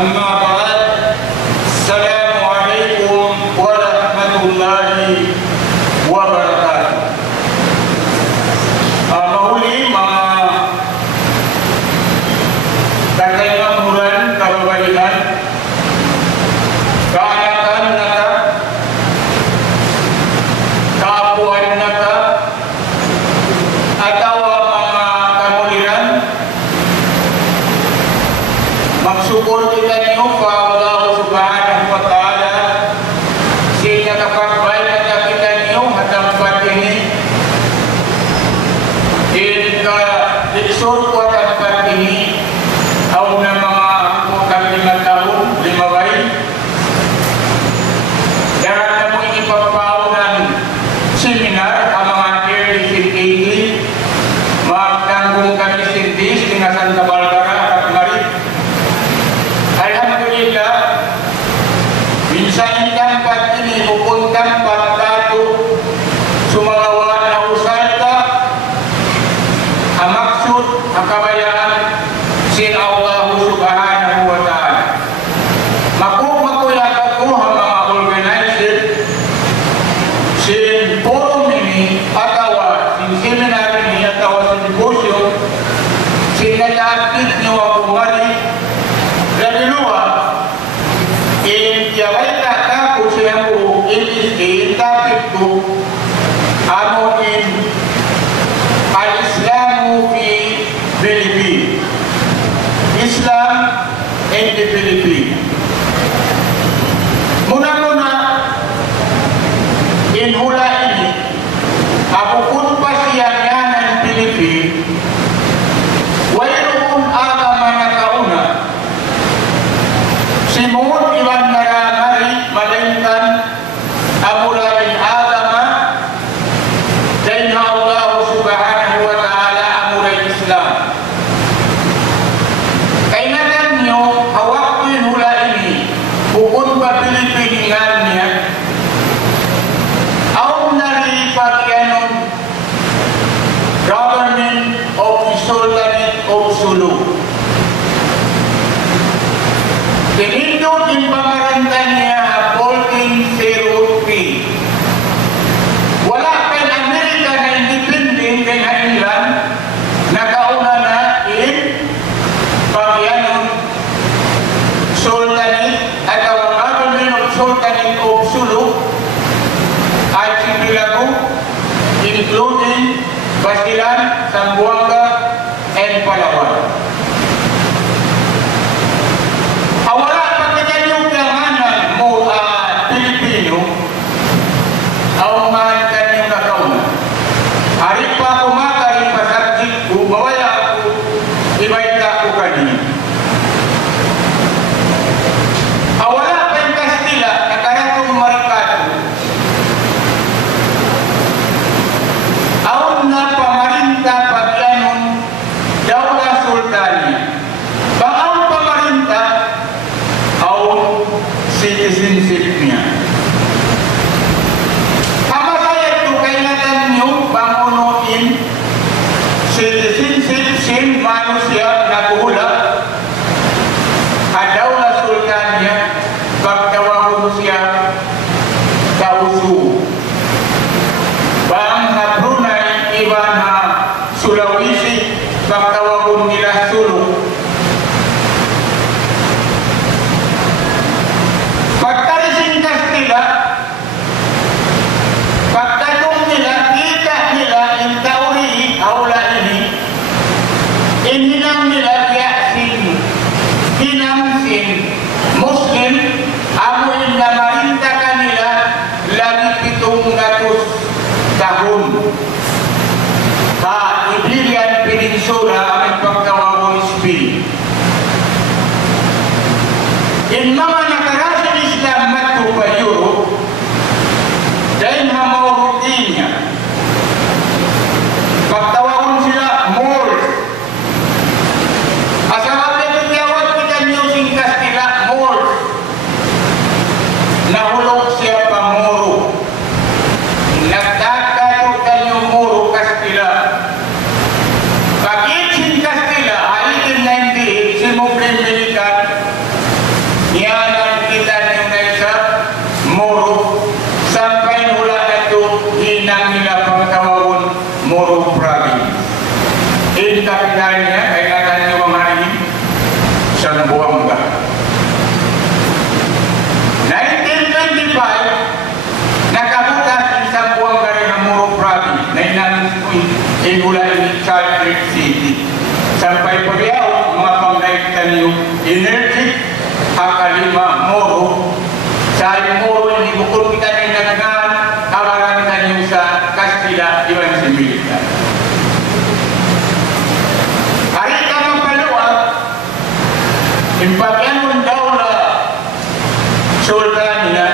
أما بعد السلام عليكم ورحمة الله wabarakatuh. Mahuli mga kakailangan kababalikan, kaanakan nata, kaapuan nata, ataw mga kamuliran, magsuport kita niyo pa Allah subhanahu wa ta'ala siya kapagbahay na kita niyo hatang patini ilisor ko at patini aw na mga angkotang 5 taon, 5 bay dahil na mo inipapaw ng seminar ang mga early 80 magtanggong kami sintis na Santa Barbara at Marit. Alhamdulillah, minsan tempat ini pupuntang pagkato sumagawa na usalta ang maksud, ang kabayaan sin Allah subhanahu wa ta'ala. Makuyakat ko ang mga organizer sin forum ini atawa sin seminar ini atawa sin negosyo sin nag-aakit nyo ako mali Labilua, in Jawaita Kapu Siyamu, in Tapiku, Amo in Al-Islamu fi Philippines. Islam in the Philippines. Muna-muna, in hula ini, apupun pa siya niya ng Philippines, wayroon agama na kauna, Simon iwan naramari malainkan amulain agama dan Allah subhanahu wa ta'ala amulain Islam. Kainatan nyo hawakin hula ini bukod pa Pilipiningan niya aw naripagyanon Government of the Sultanate of Sulu. Tinindot yung pamaranta niya Bolton Ferry. Wala kay Amerika na independent kay England nakauna na in pagyanon Sultanate at ang Government of Sultanate of Sulu Archipelago including Basilan, Zamboanga, and Palawan. Wala pa kanyang kailanganan mo Pilipino ang mga kanyang nakauna. Hari pa kumakari pa subject ko, mawala ako, ibaita ko kanina. Wala pa yung Kastila, nakaratong marikato. Aon na pamarinta pagyanon Dawla Sultania. Bang pamarinta citizenship niya. Ama saya itu kainatan nyo bangunuin citizenship sin manusia na buhula Dawla Sultania pagtawahon siya kausu. Bang ha Brunei iban ha Sulawesi pagtawahon nila Sulu. kanyo energy hakalima moro sa moro ni bukod kita ni nagnan awaran kanyo sa Kastila iwan si Milita. Hari kami paluwa impagyan daw na sultan niya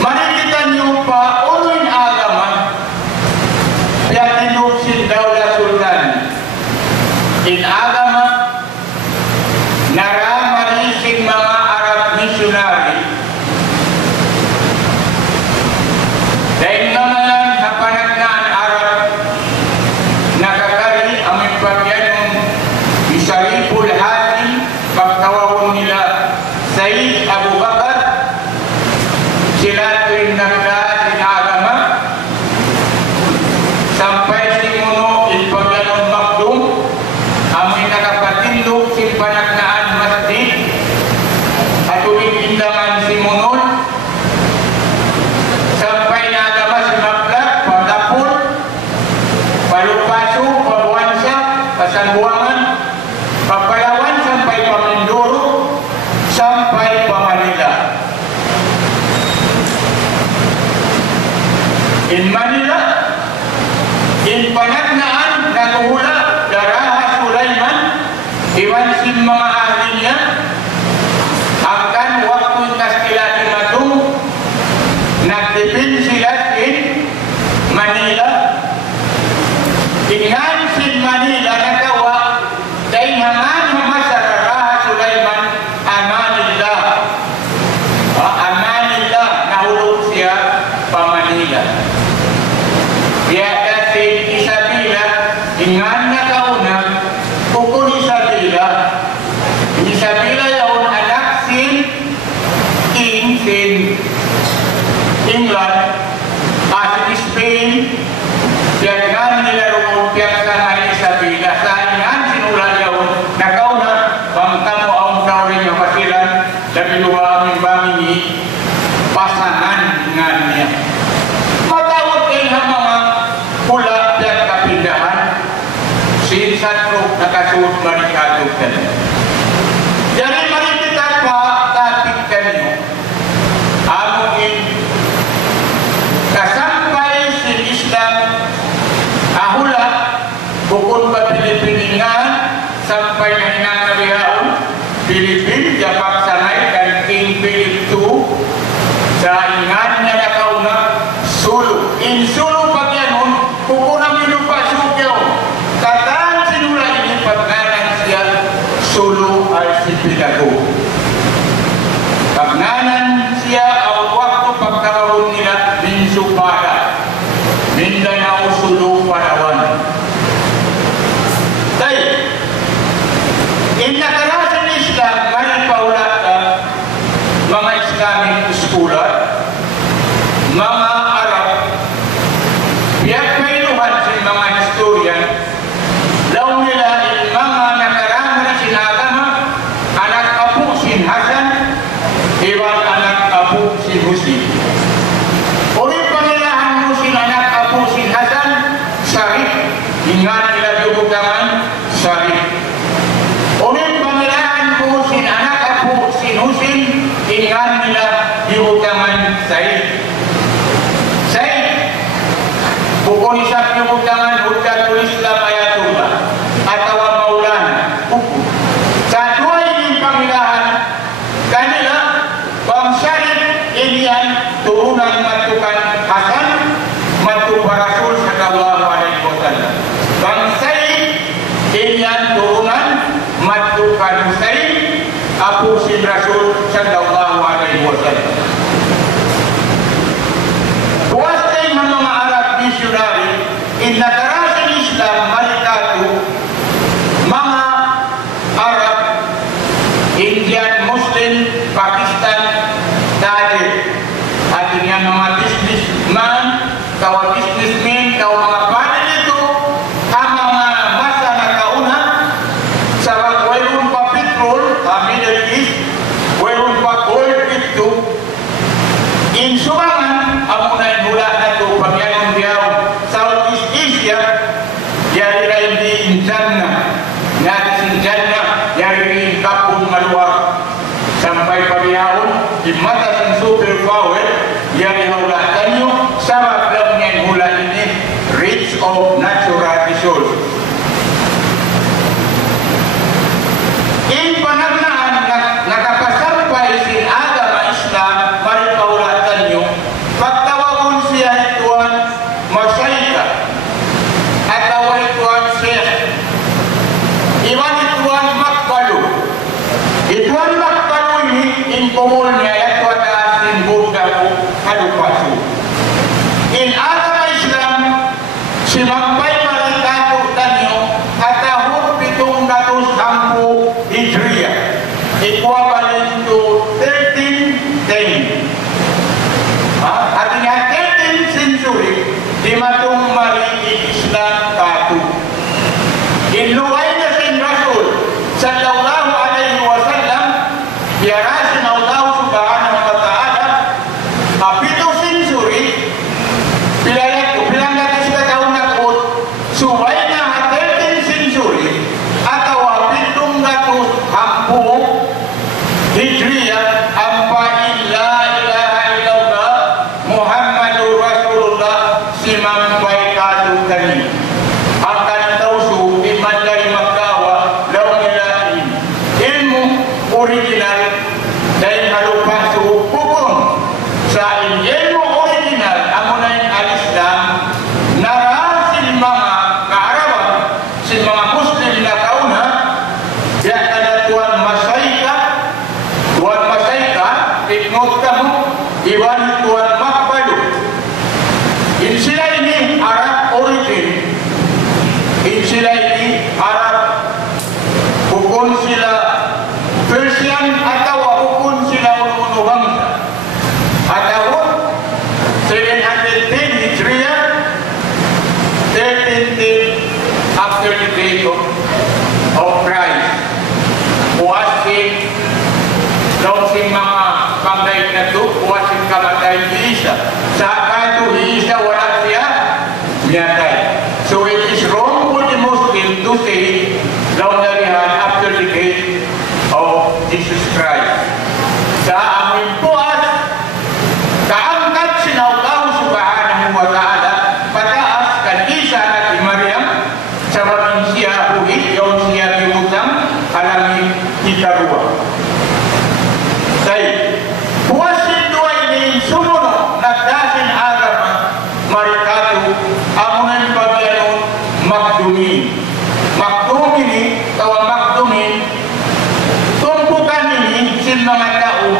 makikita niyo pa uloy agaman kaya tinuksin daw na sultan in agama naramarising mga Arab missionary dahil naman na panagnaan Arab nakakari ang ipagyan ng Isaripul Hadi pagtawawon nila Sayyid Abu Bakar sila tuwing nagdaan in agama sampai si Muno ipagyan ng Makdum amoy nakapatindog si panagnaan masjid at umigindaman si Munol sampai nagama si Maglak Pagdapur Palupaso Pabuansa Pasanbuangan Papalawan sampai Pamindoro sampai Manila. In Manila in panagnaan nakuhula Daraha Sulaiman iwan si mga ahli niya akan waktu Kastila di Matung nagtipin sila in Manila ingan si Manila nagawa dahil hangan sa Daraha Sulaiman amanillah amanillah nahulog siya pa Manila kaya si Isabela ingan na kauna kukun Isabela yaon anak sin England asin Spain piyagan nila rumong piyagan Isabela sa ingan sinulan yaon na kauna bangtamo ang kaurin ng pasilan labiluwa aming bangingi pasangan ingan niya matawag kayo ng mga pula at kapindahan sinsatro nakasuot marikadog ka na. Diyan ay marikita pa tapit kanyo among kasampay sin Islam ahula bukod pa Pilipiningan sampai na hinang nabihaon Pilipin, Japak Sanay dan King Philip II sa ingan niya nakauna Sulu in Sulu pagyanon kukunang minupa sugyaw tatang sinula ini pagnanan siya Sulu Archipelago pagnanan siya ang waktu pagkakaroon nila Minsupara Mindanao Sulu Palawan dahil in nakarasan Islam ngayon paula mga Islamic scholar mga Arab biyak mayroon sa mga historian law nila mga nakarama na sinagama anak apo sin Hasan iwan anak apo sin Hussein ulit pangilahan mo sin anak apo sin Hasan Sarif ingat nila diubutangan Sarif ulit pangilahan mo sin anak apo sin Hussein ingat nila diubutangan Said bukod isa pinubutangan Hujjatul Islam Ayatullah atau Maulana sa dua ini pamilahan kanila bangsarin inian turunan matukan Hasan matukan Rasul sallallahu alaihi wasallam bangsarin inian turunan matukan Husain apu sin Rasul sallallahu alaihi wasallam missionary in nakarasan Islam malikado mga Arab, Indian, Muslim, Pakistan, Tajik at yung mga businessman, kawa businessmen, kawa mga panel ito ang mga masa na kauna sa mayroon pa petrol, Middle East mata sang superpower yang dihulakan nyo sama lang ngayon hula ini rich of natural resources. In panagnaan nakapasampay sin agama Islam maripahulatan nyo pagtawagin siya ituan masyayka at tawag ituan siya iwan ituan makbalu. Ituan makbalu ini inkumul niya at watasin Buddha ko halupaso. In agama Islam simampay maritato tanyo at tahot 710 Hijriya equivalent to 1310. Artinya 13th century di matong mari Islam katu. Inuway na sin Rasul sallallahu alaihi wasallam biarasin Allah subhanahu wa ta'ala apito century bilang natin sa taon na kot suway na 13th century at awapitong natos hampu Hijriya ampa illa ilaha illallah Muhammadur Rasulullah simampay kadu kani akan tausu iman dari Makawa launilain ilmu original dan halupasu pupun sa ilmu original amunain al-Islam narasin mga kaarawan si mga Muslim na kauna ya kada tuan masyayka iknot kamu iwan tuan makbalu. In sila ini Arab origin, in sila ini Arab bukun sila Persian atau bukun sila uno bangsa atau 710 Hijriah 1310 after the date of Christ. Puasin daw sing mga pangday na ito, puasin kamatay ni Isa. Sa kanto ni Isa, wala siya miyatay. So it is wrong for the Muslim to say daw narihan after the death of Jesus Christ. Sa aming puas, kaangkat sinawlaw subhanahu wa ta'ala, pataas kan Isa at Maryam, sa maging siya huhi, yung siya biutang, alamin ikaruwa. Puasin dua ini sumuno nagdasin agama marikatu amunan bagian makdumin. Makdumin ini tawa makdumin tumpukan ini sin mga tao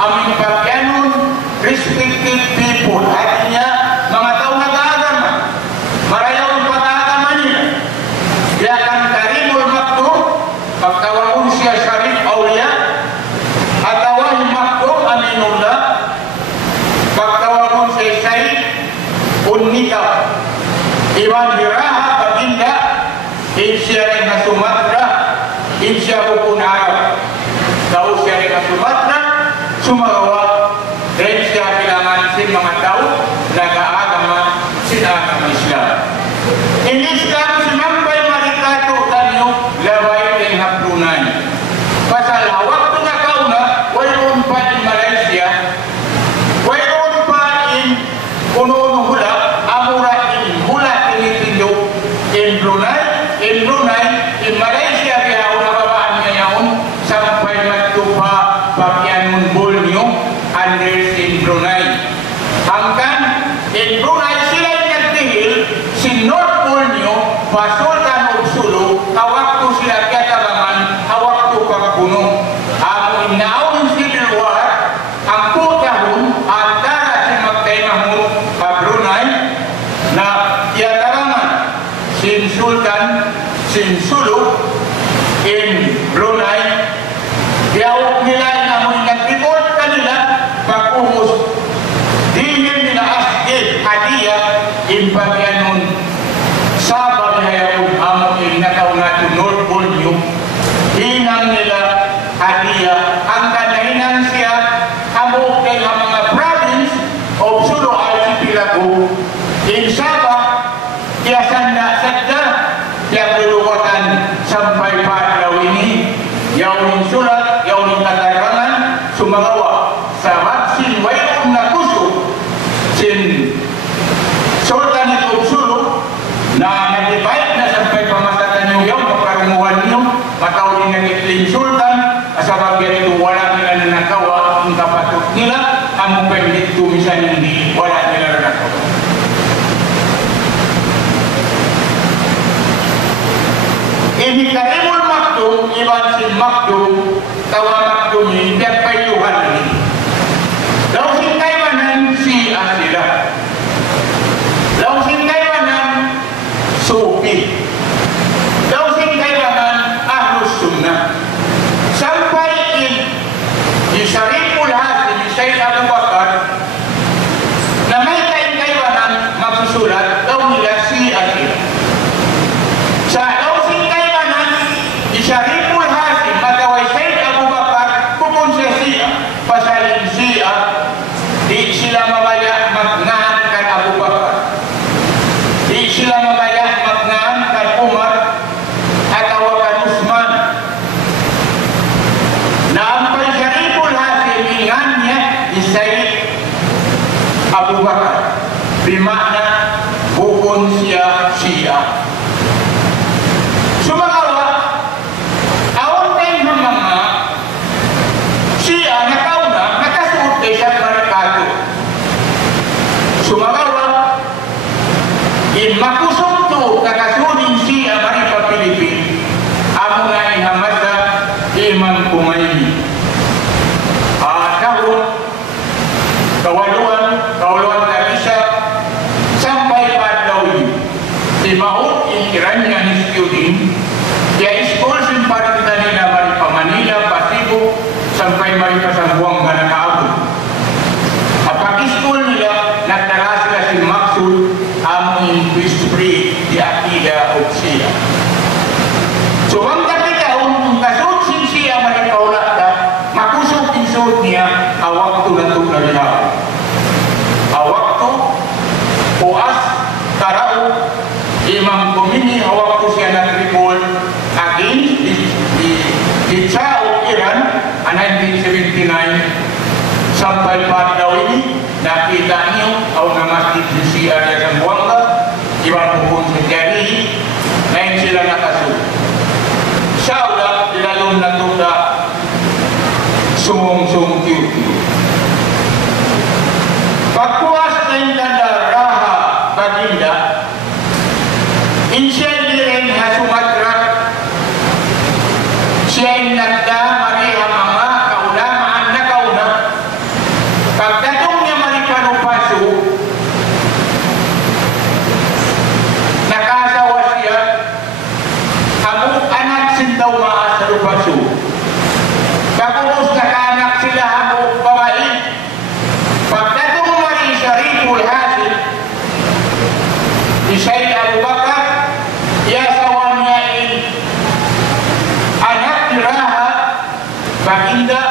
aming bagian respected people. Artinya mga tao nag-agama marayaw ang pag-agama nila. Dia akan karimul makdum pagtawagin siya syarif awliya atau makdum aminullah pagtawagin siya syarif unika iwan diraha baginda insya rin na Sumatra insya bukun Arab tau siya rin na Sumatra sumagawa rin siya bilangan sin mga tao nag-aagama sin agama Islam. In Islam simampay marikato tanyo laway ng haplunan pasal hawak na kauna wayron pa in Malaysia wayron pa in uno hula amura in hula tinitindo in Brunei in Malaysia kaya unababaan niya yaon sampai magtupa pagyan Borneo under in Brunei hanggang in Brunei sila yung nagtihil si North Borneo pasultan o Sulu hawak ko sila katabangan hawak Sa bagay ito, wala nila na nagawa ang kapatid nila, ang pwede ito minsan hindi, wala nila na nagawa. Ibigay mo makdum, iwan si makdum, tawa makdum ini, tiap payuhan ini. Law singkaywanan si asila. Law singkaywanan sufi. Law singkaywanan ahlus sunnah. Sampai di Syariful Hasim, di Syed Abu Bakar, na may kaywanan magsusulat, daw nila si asila. Sa law singkaywanan di Syariful Hasim, mataway Syed Abu Bakar, kukun siya siya, pasalin siya, di sila mamaya magnaan kan Abu Bakar. Di sila mamaya magnaan kan Umar atau kan Utsman. Nampay Syariful Hasim ingannya di Syed Abu Bakar. Bermakna bukun siya siya. Sumagawa, awan tayo ng mga siya na kauna, nakasuot tayo sa marikato. Sumagawa, makusog to nakasunin siya maripa Pilipin, amo na ihamasa Imam Kumaini. Kawaluan kabisa, sampai padlaw yun. Timahot ikiran niya ni student, kaya school simpar kita nila maripa Manila, Pasibo, sampai maripa Sambuanga na kaabot. Apag school nila, nagtara sila si Maksud, aming history di akida o siya. So, ang kapitaon, kung kasutsin siya manipaulat na, makusog insult niya, awak to na to na lihaw. Awak to, puas, tarao, Imam Khomeini, awak to siya na tribal against the Shah of Iran, 1979, sampai padlaw ini, nakita niyo, au na masjid di siya niya sa Buanga, iwan pupun sejari, ngayon sila nakasuot. Siya udah dilalong na tuda, sumong-sumong kiw-kiw. Pagpuas na yung tanda raha baginda, insya rin ha sumatrak, siya yung nagda mariha mga kaulamaan na kauna. Pagdatong niya maripanupaso, nakasawa siya, among anak sindaw maasa lupaso. Kapupos nakaanak sila hamong babae. Pagdatong mari Syariful Hasim, di Syed Abu Bakar, iasawan niya in anak diraha baginda.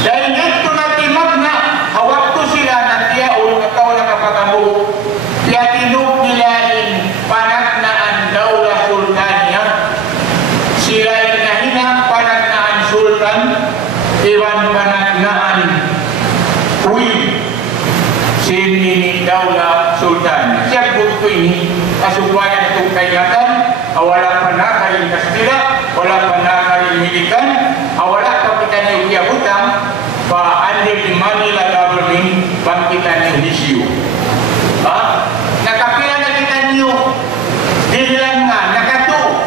Dahil dito natimag na hawak to sila na tiyaon at tao nakapagamu, kaya tinug nila in panagnaan Dawla Sultania. Sila inahinang panagnaan Sultan, iwan panagnaan Queen, sinini Dawla Sultania. Siya buto ini, kasugbayan itong kaingatan, wala pa na kaling Kastila, wala pa na kaling Milikan, wala pa kita niyo kiabutang, under the Manila government, bangkitan niyo hisyo. Nakapila na kita niyo, dilang nga, nakato.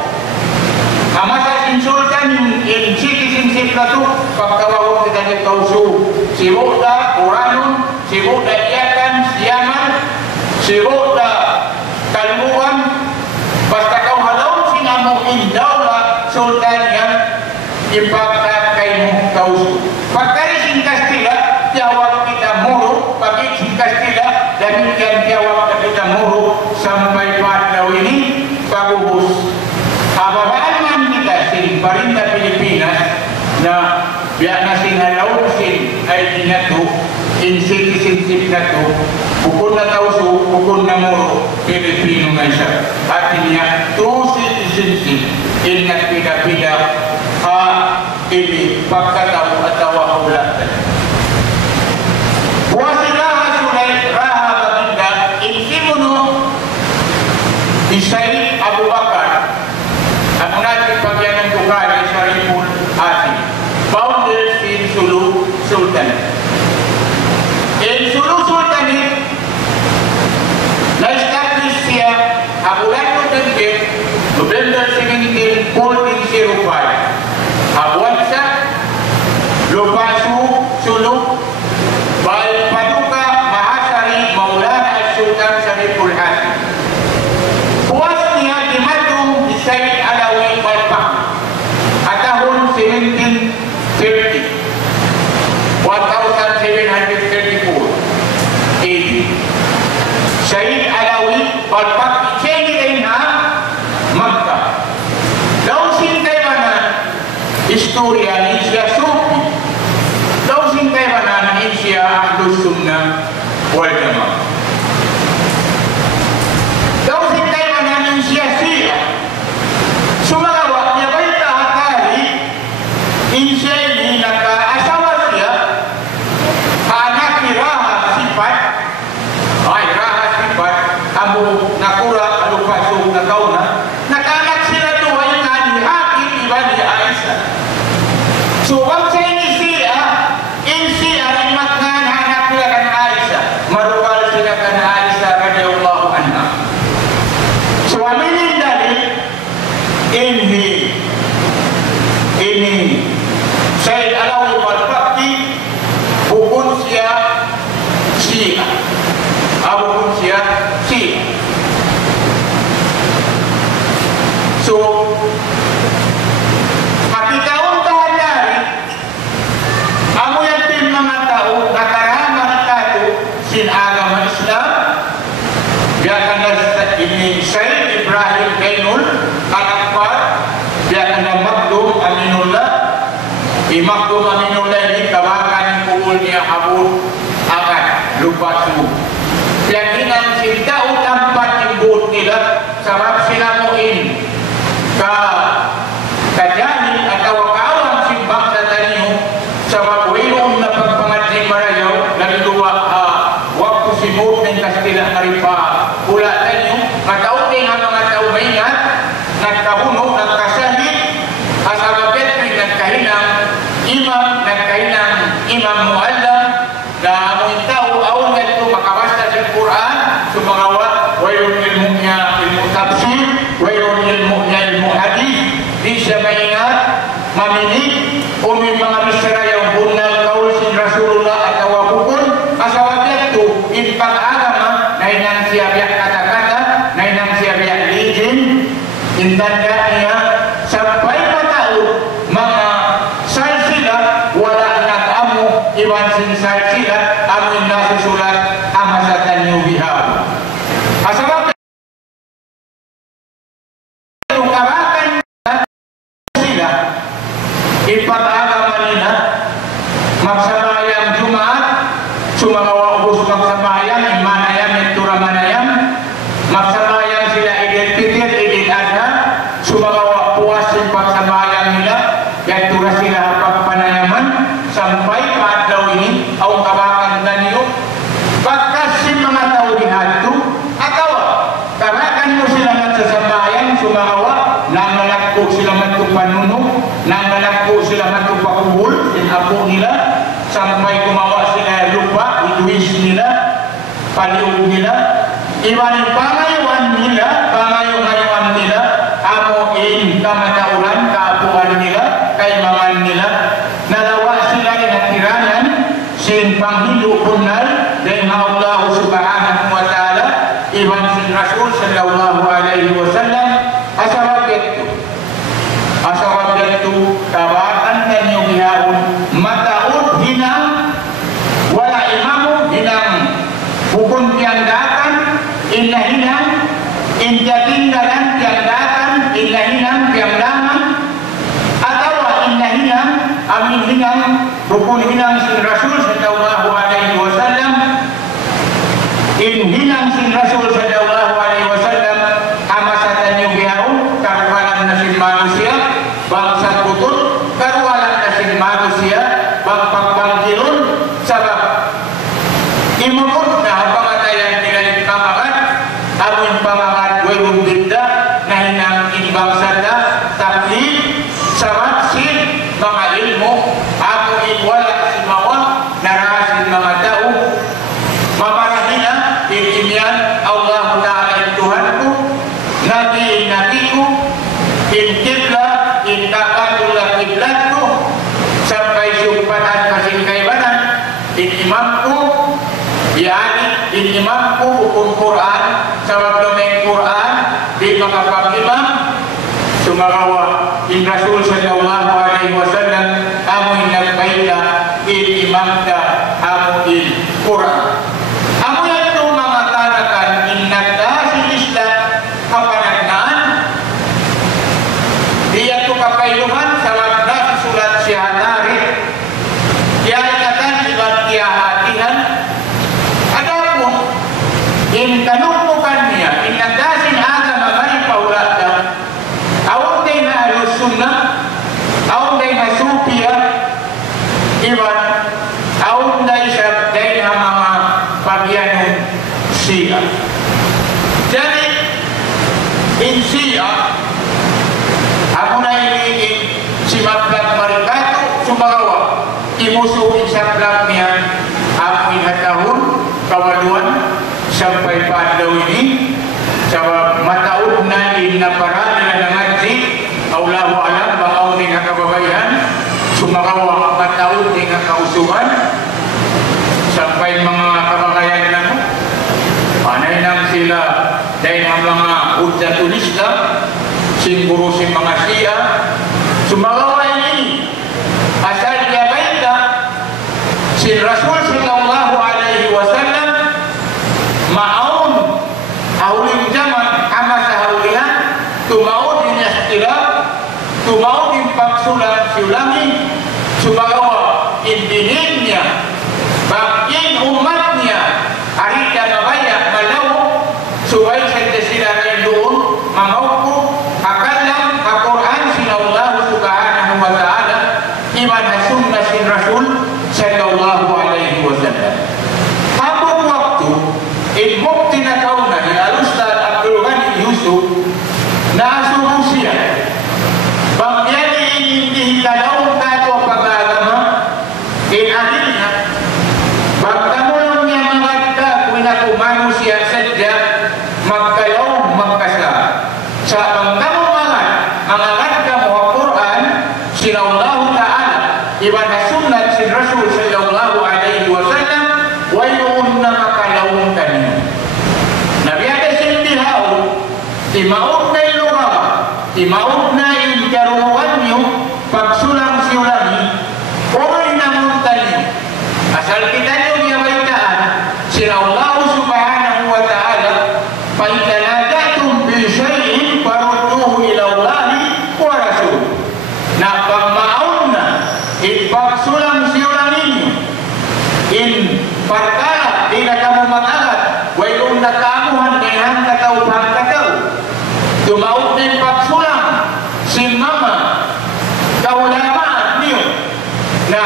Amasa sinsultan in citizenship na to, pagkawawag kita niyo kauso, siwota, Uranon, siwota Iyakan, Siyaman, siwota Kalmuan, basta kau halaw sinamo in Dawla Sultania, ipagkat kay mo kauso. Pagkarising Kastila, tiyawag kita muro, pag-ising Kastila, damigan tiyawag kita muro, sampai padlaw ini, pagubos. Ababaan man kita, Parinda Pilipinas, na biya na sinalaw sin ay dinato, in citizenship na to, bukod na tauso, bukod na muro, Pilipino na siya. At niya, to citizenship, in nagpida-pida, ini pagkataw at tawa ulat. Buwasiraha sulay raha baginda, insimuno, Syed Abu Bakar, ang natin pagyan ng Bukhari, Syariful istorya Insia Sufi. Daw sintaywanan Insia Ahlus Sunnah wal Jamaah. Daw sintaywanan Insia Sia. Sumagawa niya ba'y tahatari Insia ini nagkaasawa siya anak ni Raha Sifat ay Raha Sifat amo nakura alupasong na kauna nakanak sila tuwa yung ni Hakim iba ni Aisha. So wag sa Insia rin magkananak sila kan Aisha marupal sila kan Aisha radiyallahu anha. So aminin dali ini Said Alawi Al-Fakti bukun siya Sia bukun siya Sia. So makikaon tahan dari amo yung tin mga tao nakaraman tayo sin agama Islam biyakan na ini Said Ibrahim Kainul Al-Akbar biyakan na Makdum Aminullah Makdum Aminullah ini tawakan yang pukul niya habur akan lupa suhu biyakin ang sintao tempat yung buot nila sarap sila moin kajahil atau kawan simbang sa tanyo sa magwilong na pagpangadling marayaw naliluwa waktu simut ng Kastila Maripa pula tanyo matauting ang mga tao maingat nagkabunog, nagkasahid asababet ay nagkahinang imam muallam na among tao aon nga ito makabasta sa Quran sumagawa wayon ilmu niya ilmu tafsir wayon ilmu niya ilmu hadith di siya maingat maminig o may mga misra yung bunal kaul sin Rasulullah at awabukon asawabet ito impag-agama na inang siya biyak kata-kata na inang siya biyak legend intanda niya sampai patao mga salsila wala nag-amo iwan sin salsila amin nasusulat amasatan niyo bihaw asawabet ipag-agama nila magsabayang Jumaat sumagawa ubos magsabayang imanayam itura manayam magsabayang sila Idul Fitr Idul Adha sumagawa puas yung pagsabayang nila itura sila pagpanayaman sampai paadlaw ini au kawakan niyo pagkasin mga tao dihadto atawa karakan mo sila magsasabayang sumagawa nangalagpo sila magtupanuno nangalagpo sila magtupakubul din apo nila sampai kumawa sila lupa iduis nila paliog nila iwanin pangayuan nila amo kamatauran kaapuan nila kaimangan nila nalawa sila inatiranan sin panghilu punal dengan Allah subhanahu wa ta'ala iwan sin Rasul sallallahu alaihi wasallam asawabet itu tawakan dan yubihaun mataud hinang wala imamu hinang hukum tiangdakan inna hinang injatindalan tiangdakan inna hinang tiangdaman atau inna hinang amin hinang hukum hinang sin Rasul sallallahu alaihi wasallam in hinang sin Rasul sallallahu alaihi wasallam amasatan yubihaun karwalan nasin manusia bangsa putun karwalan nasin manusia pagpagpangkilun sabab imumut na pangatayan nila yung pangakat aming pangakat wayong dinda na hinang inbangsada taklid sabab sin mga ilmo ako iwala si mawa narasin mga tao mamarahina imyan Allah Ta'ala yung Tuhan ko nabi ko intibla intakatullah kiblat ko sampai sumpatan kasing kaibanan imam ko imam ko hukum Quran sabab lumeng Quran di makapag-imam sumagawa in Rasul sallallahu alaihi wasallam amoy nagbaita imam da amoy Quran amoy ito mga tanakan innata si Islam kapanagnan diya ito kapayluhan sa wagda sunnah, aun day masupia, iban, aun day sabday na mga pagyanong siya. Jadi, in siya, ako na iniin si Mablag Maricato, sumagawa, imusuin sa vlog niya, ako inatahon, kawaluan, sampai padaw ini, sa mataod na inaparaan na nangatsi, Allahu alam, bakaw ni nga kababayan, sumagawa mataod ni nga kausuhan, sampai mga kababayan na mo, panay nang sila, dahil ang mga udjatul Islam, simburo si mga siya, sumagawa ini, asal dia baita, si Rasul sallallahu alaihi wasallam, ma'aun, hauling zaman, ama sa haulihan, tumaon din istilab, tumaon din pagsulat siulami, sumagawa, indinin niya, bagin umat niya, arita mabaya, malaw, suway sa sila na doon, mamaupo, akalam, Al-Quran, sinallahu subhanahu wa ta'ala, iman hasunna sin Rasul, sallallahu alaihi wasallam. Habang waktu, ilmok tinataw na ni Al-Ustad Abdul Ghani Yusuf, naasubo siya. Bangyani hindi talawang kato pag-agama, inagin na, pagkamulong niya magagda, kung nakumano siya sadya, magkalaw, magkasa. Sa pagkamumangan, ang agad mo ang Quran, sinallahu ta'ala, iban na sunat si Rasul sallallahu alaihi wasallam, wayon na makalawang kanina. Nabiyada sindihaw, timaot na ilungama, timaot na ilkaruan niyo, pagsulang siulami, oray na muntan niyo. Asal kita niyo niyabaitaan, sinallahu subhanahu wa ta'ala, paitanadatum bil syai'in farudduhu ila Allahi wa Rasul. Na pagmaon na, ipagsulang siulami niyo, in perkara di na kamu mag-agat, wailong nakamuhan kayang kataw pang kataw. Tumaot na pagsulang, si mama, kaulamaan niyo, na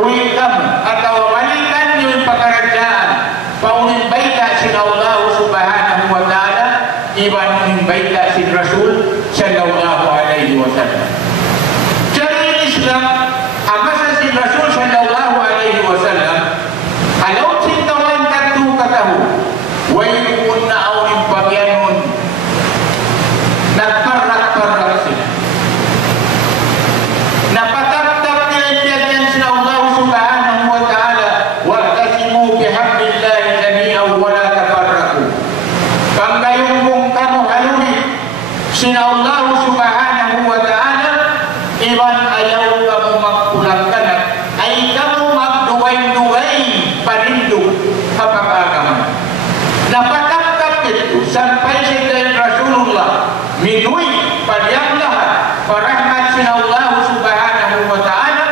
uwi kamu, at awalikan niyo yung pagkaradyaan, paunin baita sin Allah subhanahu wa ta'ala, iban baita sin Rasul sallallahu alaihi wasallam. Jadi Islam, amasa sin Rasul sallallahu alaihi wasallam, alaw sintawan katu katahu, wayun na awin pagyanon, nagparak-parak sila. Napatap-tap nila yan sila Allah subhanahu wa ta'ala, wa'tasimu bihablillahi jami'an wa la tafarraqu. Pangayong kung kamu haluli, sina Allah subhanahu wa ta'ala, iban ayaw kamu magkulangkanan, ay kamu magduway-duway panindog kapag-agaman. Napatap-tap ito, sampai sa Rasulullah, minuy, padiyang lahat, parahmat sina Allah subhanahu wa ta'ala,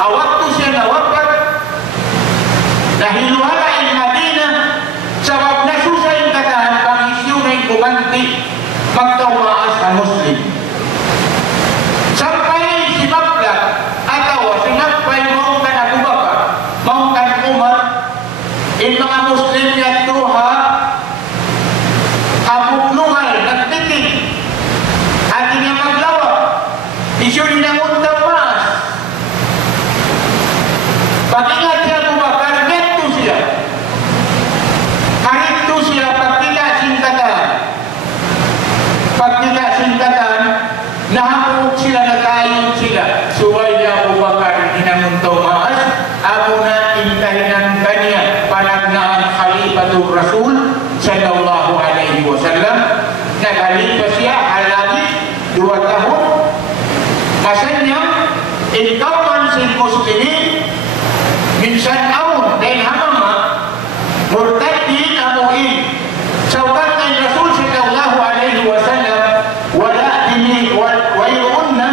awaktu siya nawapag, nahiluhala in Madinah, sabab nasusa yung katahan, pangisyo na yung bumanti, magtawaas ang Muslim. Sampai si Mablag, atawa, sinagpay maungkan Abu Bakar, maungkan Umar, in mga Muslim niya tuha, abuklungal, nagtitig, at niya maglawa, isyo niya untaw maas. Pag-ingat siya Abu Bakar, ganito siya. Harito siya, pagkita singkatan. Pagkita singkatan, nahamog sila, nakayon sila. Suway niya Abu Bakar, hinanguntaw maas, amo na intahinan kanya, panagnaan Khalifatul Rasul, sallallahu alaihi wasallam, naghalipa siya, halagi, 2 tahun, kasanya, ikaw man si Muslimin, minsan aun, dahil hamama, murtadin amuin, saukat ng Rasul sallallahu alaihi wasallam, wala dini, wayroon na,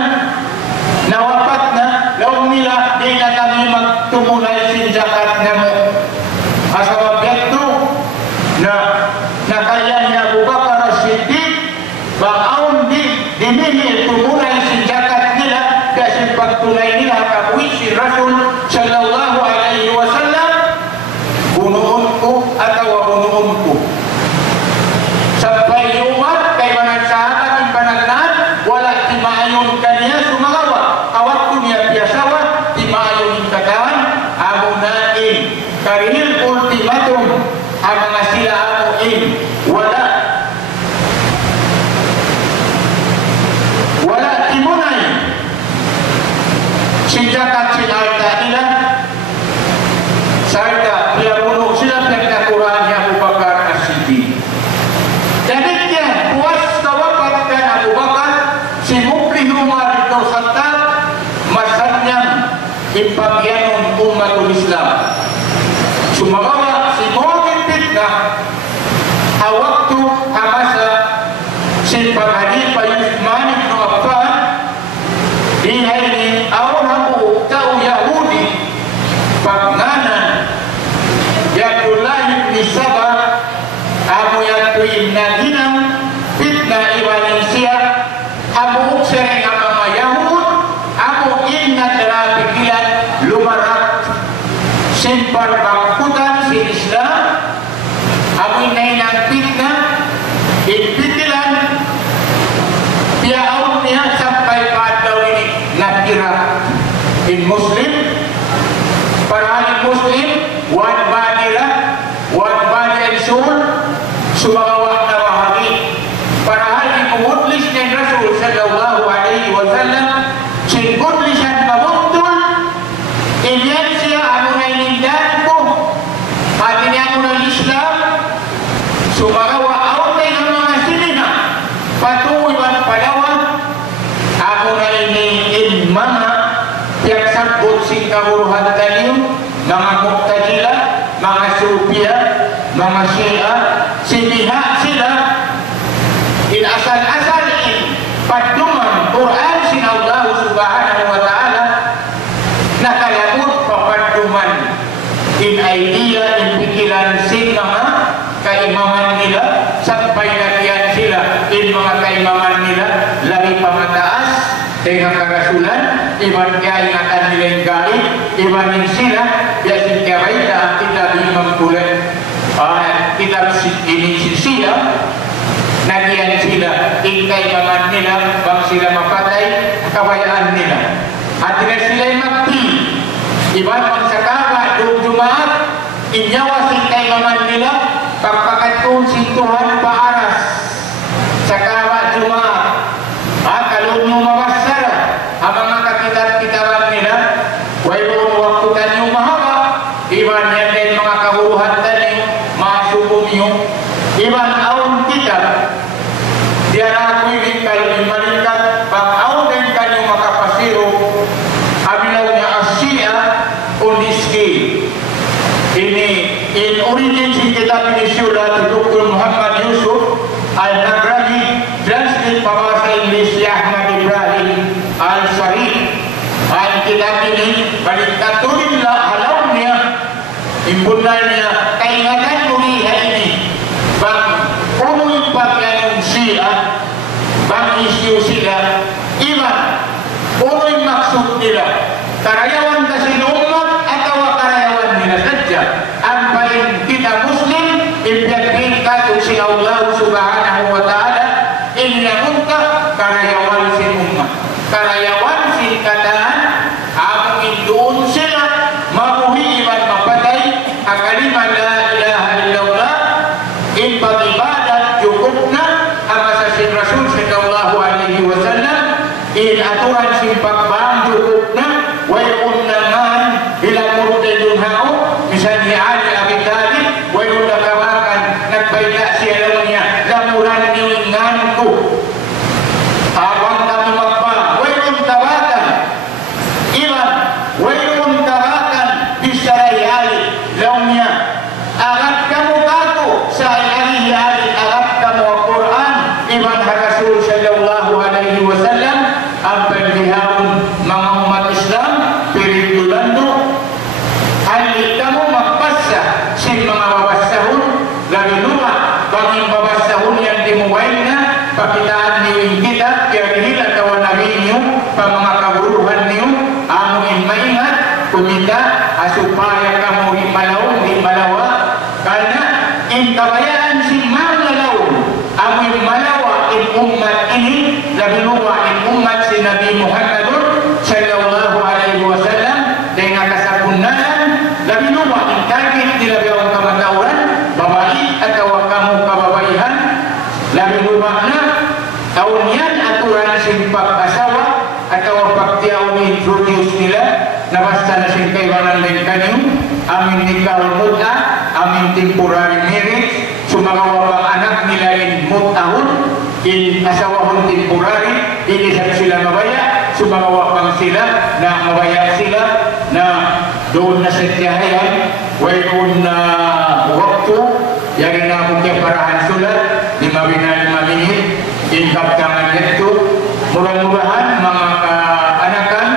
nawapat na, law nila, di na kami magtumulay sin zakat na mo. Asabab ito, na nakaya ni Abu Bakar as-Siddiq, bang aun di, dimini, tumulay sin dawit si Rasul sallallahu alaihi wasallam, bunuon ko atawa bunuon ko. Sampai umat kay mga sahabat ng panagnan, wala ti maayon kaniya sumagawa. Awat ko niya piyasawa, ti maayon katawan, amo nain. Karil ultimatum, ang mga sila amo in. Wala timunay. Sijakat sinalta nila, sarta piyapuno sila pinagkakuraan niya Abu Bakar As-Siddiq. Jadi dia puas tawapatkan Abu Bakar si Muflih Umar bin Khattab masanya ipagyanon umatul Islam. Sumagawa si Mu'min fitnah hawaktu hamasa si Halifa Utsman bin Affan dihaini awrabu tau Yahudi pagnanan Abdullah bin Sabah amu yatuin naginam fitnah Indonesia amu uksering ama Yahud amu inna terapikilan lumarat simpar bangkutan si Islam amu inainang fitnah ipitilan piaun niya sampai pada ini nakira in Muslim para ahli Muslim wan badila wan badil sul sumagawa na wahagi para ahli kumutlis ng Rasul sallallahu alaihi wasallam singgutlisan mabuntol inyan siya amo na inindan ko pati niya amo ng Islam sumagawa aunay ng mga sinina patuloy man palawa amo na inin mga tiyak sabot sing kaburuhan tayo mga Muqtazila, mga Sufia, mga Shia, siniha sila inasal-asal in paduman Quran sin Allah subhanahu wa ta'ala nakalabot papaduman in idea, in pikiran sin mga kaimaman nila sampai nakiyan sila in mga kaimaman nila lagi pamataas dengan karasulan iban kaya ingatan nila yung galit ibanin sila biasin kaway na kita bimang bulan kita inisin sila nagiyan sila ingkay maman nila bang sila mapatay kawayaan nila at na sila yung magti iban ang sakawa doon Jumaat inyawa singkay maman nila pagpakatun si Tuhan paaras sakawa Jumaat kalun yung mabasara ang mga kakitab-kitaban nila wayong waktu tanyo mahaba iban yan din mga kahuruhan tanyo mga subong nyo iban aun kitab diyan ako yung kayo imalinkat pag aun din kanyo makapasiro abilaw niya Asia Undiski ini in origin si kitab ini syulat Dr. Muhammad Yusuf Al-Nagrani translate pabasa English si Ahmad Ibrahim Al-Sharif ang kitab ini balik katurin lah halau niya imbunan niya kaingatan muli ini bang umuwi pagyanong siya bang isyu sila iman umuwi maksud nila karayawan kasi umat atau karayawan nila sadya ang paling kita Muslim impyagin katong si Allah subhanahu wa ta'ala inyamunta karayawan si umat karayawan si kataan ang induon sila mabuhi iman mapatay ang kalima la ilaha illallah in pag-ibadat cukup na ang masasin Rasul sallallahu alaihi wasallam in aturan si pagbang cukup na wayun naman ilang murtedun hao misalnya Ali Abi Talib wayun nakawakan nagbayda siya lang niya lamuran niwingan ko awang kami magpang wayun tawakan ilan wayun tawakan bisaray Ali lang niya agat kamu kako sa alihi Ali agat kamu ang Quran iman ha Rasul sallallahu alaihi wasallam ang pagdihawon mga umat Islam supaya kamu di malawa karena kabayaan si malaw amoy malawa in umat ini labi luwa in umat si Nabi Muhammad sallallahu alaihi wasallam dengan kasapunan labi luwa in target di labi ang kamatauran babae atau kamu kababaihan labi luwa na tahun yan aturan si pag-asawa atau pagtiyaw ni introduce nila na basta na si kaiwanan din kanyo amin nikah muta amin temporary marriage sumangawang anak nila in mutahun in asawahon temporary inisap sila mabaya sumangawang sila na mabaya sila na doon na sa tiyahayan doon na waktu yari na mukya parahan sulat 5 minit in kaptangan nito murah-murahan mga kaanakan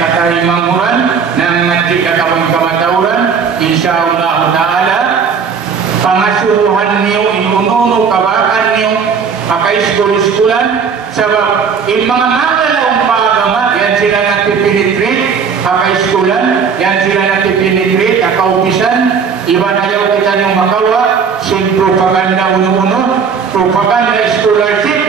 katalimanguran ng nanti katawang kamatauran insyaallah ta'ala pangasuruhan niyo inununo kabakan niyo maka-school-schoolan sabab yung mga magalawang pagama yan sila nagpipinitrate maka-schoolan yan sila nagpipinitrate akaupisan iba na yaw kita niyong makawa sin propaganda uno-uno propaganda scholarship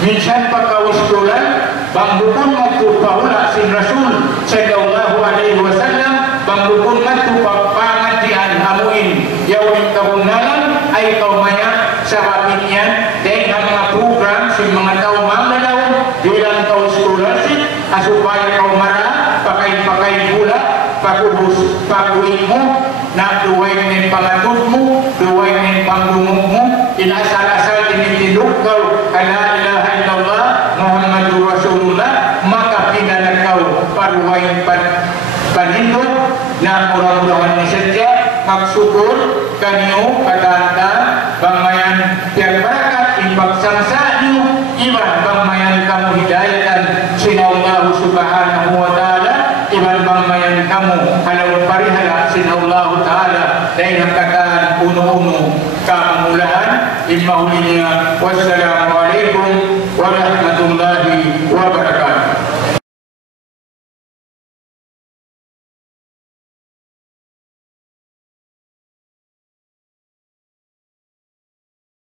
minsan pagka-schoolan bangbukon magtupahula sin Rasul sallallahu alaihi wasallam bangbukon magtupapangatian hamuin yawin kabunalan ay kaumaya sa kapit yan dahil ang mga program sin mga tao mamalaw bilang tao scholarship asupaya kaumara pakain pula pagubus paguin mo na duway ng pangatod mo duway ng panglumog mo inasal-asal tinitindukkaw ala ilaha illallah Muhammadur Rasulullah maka pinanakaw paruwain panindot na murah-murahan ni sadya magsukur kanyo katanta bangmayan tiang barakat impagsangsa nyo iban bangmayan kamu hidayatan sinallahu subhanahu wa ta'ala iban bangmayan kamu halaw parihala sinallahu ta'ala dahil ang kataan uno-uno kamulahan imahulinya wassalamu